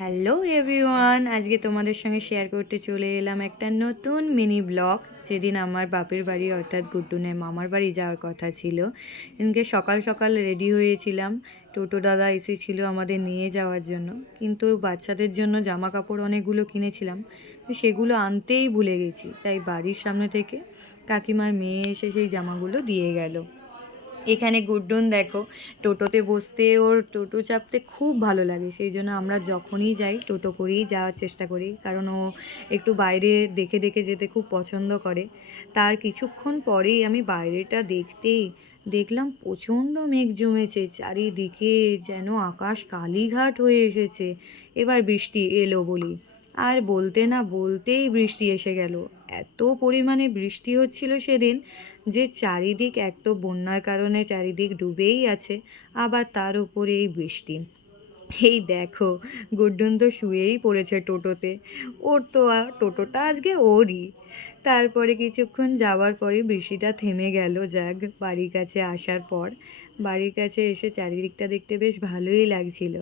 Hello everyone, আজকে তোমাদের সঙ্গে শেয়ার করতে চলে এলাম একটা নতুন মিনি ব্লগ। যেদিন আমার বাপের বাড়ি অর্থাৎ গুড্ডুনের মামার বাড়ি যাওয়ার কথা ছিল, এদিনকে সকাল সকাল রেডি হয়েছিলাম। টোটো দাদা এসেছিল আমাদের নিয়ে যাওয়ার জন্য, কিন্তু বাচ্চাদের জন্য জামা কাপড় অনেকগুলো কিনেছিলাম, তো সেগুলো আনতেই ভুলে গেছি। তাই বাড়ির সামনে থেকে কাকিমার মেয়ে এসে সেই জামাগুলো দিয়ে গেল। এখানে গুড্ডুন দেখো, টোটোতে বসতে ওর টোটো চাপতে খুব ভালো লাগে, সেই জন্য আমরা যখনই যাই টোটো করেই যাওয়ার চেষ্টা করি, কারণ ও একটু বাইরে দেখে দেখে যেতে খুব পছন্দ করে। তার কিছুক্ষণ পরেই আমি বাইরেটা দেখতেই দেখলাম প্রচণ্ড মেঘ জমেছে চারিদিকে, যেন আকাশ কালীঘাট হয়ে এসেছে। এবার বৃষ্টি এলো বলি, আর বলতে না বলতেই বৃষ্টি এসে গেল। এত পরিমাণে বৃষ্টি হচ্ছিল সেদিন যে চারিদিক এক তো বন্যার কারণে চারিদিক ডুবেই আছে, আবার তার উপরে এই বৃষ্টি। এই দেখো, গুড্ডুন তো শুয়েই পড়েছে টোটোতে। ওর তো টোটোটা আজকে ওরই। তারপরে কিছুক্ষণ যাওয়ার পরে বৃষ্টিটা থেমে গেল। যাক, বাড়ির কাছে আসার পর বাড়ির কাছে এসে চারিদিকটা দেখতে বেশ ভালোই লাগছিল।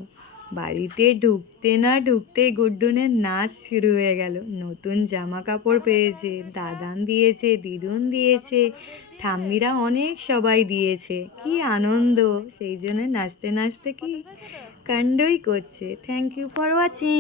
বাড়িতে ঢুকতে না ঢুকতেই গুড্ডুনের নাচ শুরু হয়ে গেল। নতুন জামা কাপড় পেয়েছে, দাদান দিয়েছে, দিদুন দিয়েছে, ঠাম্মিরা অনেক সবাই দিয়েছে। কি আনন্দ! সেই জন্য নাচতে নাচতে কি কাণ্ডই করছে। Thank you for watching.